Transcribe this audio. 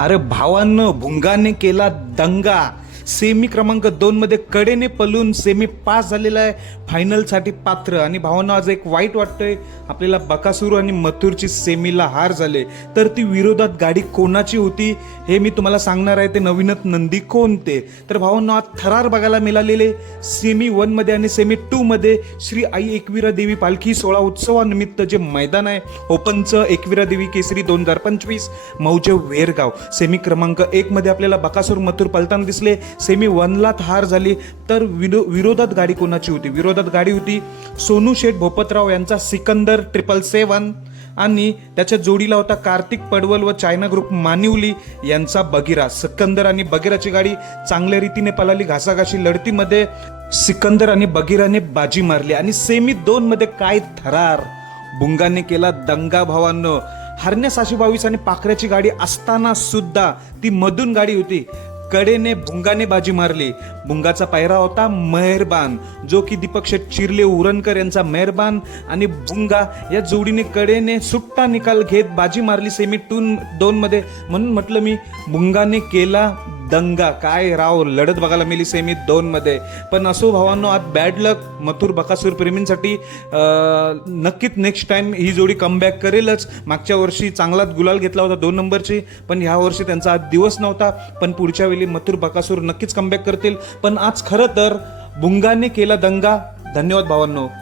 अरे भावानं भुंगाने केला दंगा. सेमी क्रमांक दोन मध्ये कडेने पलून सेमी पास झालेला आहे. फायनलसाठी पात्र. आणि भावना आज एक वाईट वाटतंय. आपल्याला बकासूर आणि मथुरची सेमीला हार झाले. तर ती विरोधात गाडी कोणाची होती हे मी तुम्हाला सांगणार आहे. ते नवीनत नंदी कोणते तर भावना आज थरार बघायला मिळालेले सेमी वनमध्ये आणि सेमी टू मध्ये श्री आई एकविरा देवी पालखी सोळा उत्सवानिमित्त जे मैदान आहे ओपनचं एकविरा देवी केसरी दोन हजार पंचवीस मौजे वेरगाव. सेमी क्रमांक एक मध्ये आपल्याला बकासूर मथुर पलताना दिसले. सेमी वनला हार झाली तर विरो विरोधात गाडी कोणाची होती? विरोधात गाडी होती सोनू शेठ भोपतराव यांचा सिकंदर ट्रिपल सेवन आणि त्याच्या जोडीला होता कार्तिक पडवल व चायना ग्रुप मानिवली यांचा बगिरा. सिकंदर आणि बगिराची गाडी चांगल्या रीतीने पलाली घासाघाशी लढतीमध्ये सिकंदर आणि बगिराने बाजी मारली. आणि सेमी दोन मध्ये काय थरार? बुंगाने केला दंगा भावांनो. हरण्या साशे बावीस आणि पाखऱ्याची गाडी असताना सुद्धा ती मधून गाडी होती. कडेने भुंगाने बाजी मारली. भुंगाचा पायरा होता मेहरबान जो की दीपक शेठ चिरले उरणकर यांचा मेहरबान आणि भुंगा या जोडीने कडेने सुट्टा निकाल घेत बाजी मारली सेमी टून दोन मध्ये म्हणून म्हटलं मी भुंगाने केला दंगा काय राव लढत बघायला मिली सेमी दोनमध्ये पण असो भावांनो आज बॅड लक मथुर बकासूर प्रेमींसाठी नक्कीच नेक्स्ट टाईम ही जोडी कमबॅक करेलच. मागच्या वर्षी चांगलाच गुलाल घेतला होता दोन नंबरची पण ह्या वर्षी त्यांचा आज दिवस नव्हता. पण पुढच्या वेळी मथुर बकासूर नक्कीच कमबॅक करतील. पण आज खरं तर बुंगाने केला दंगा. धन्यवाद भावांनो.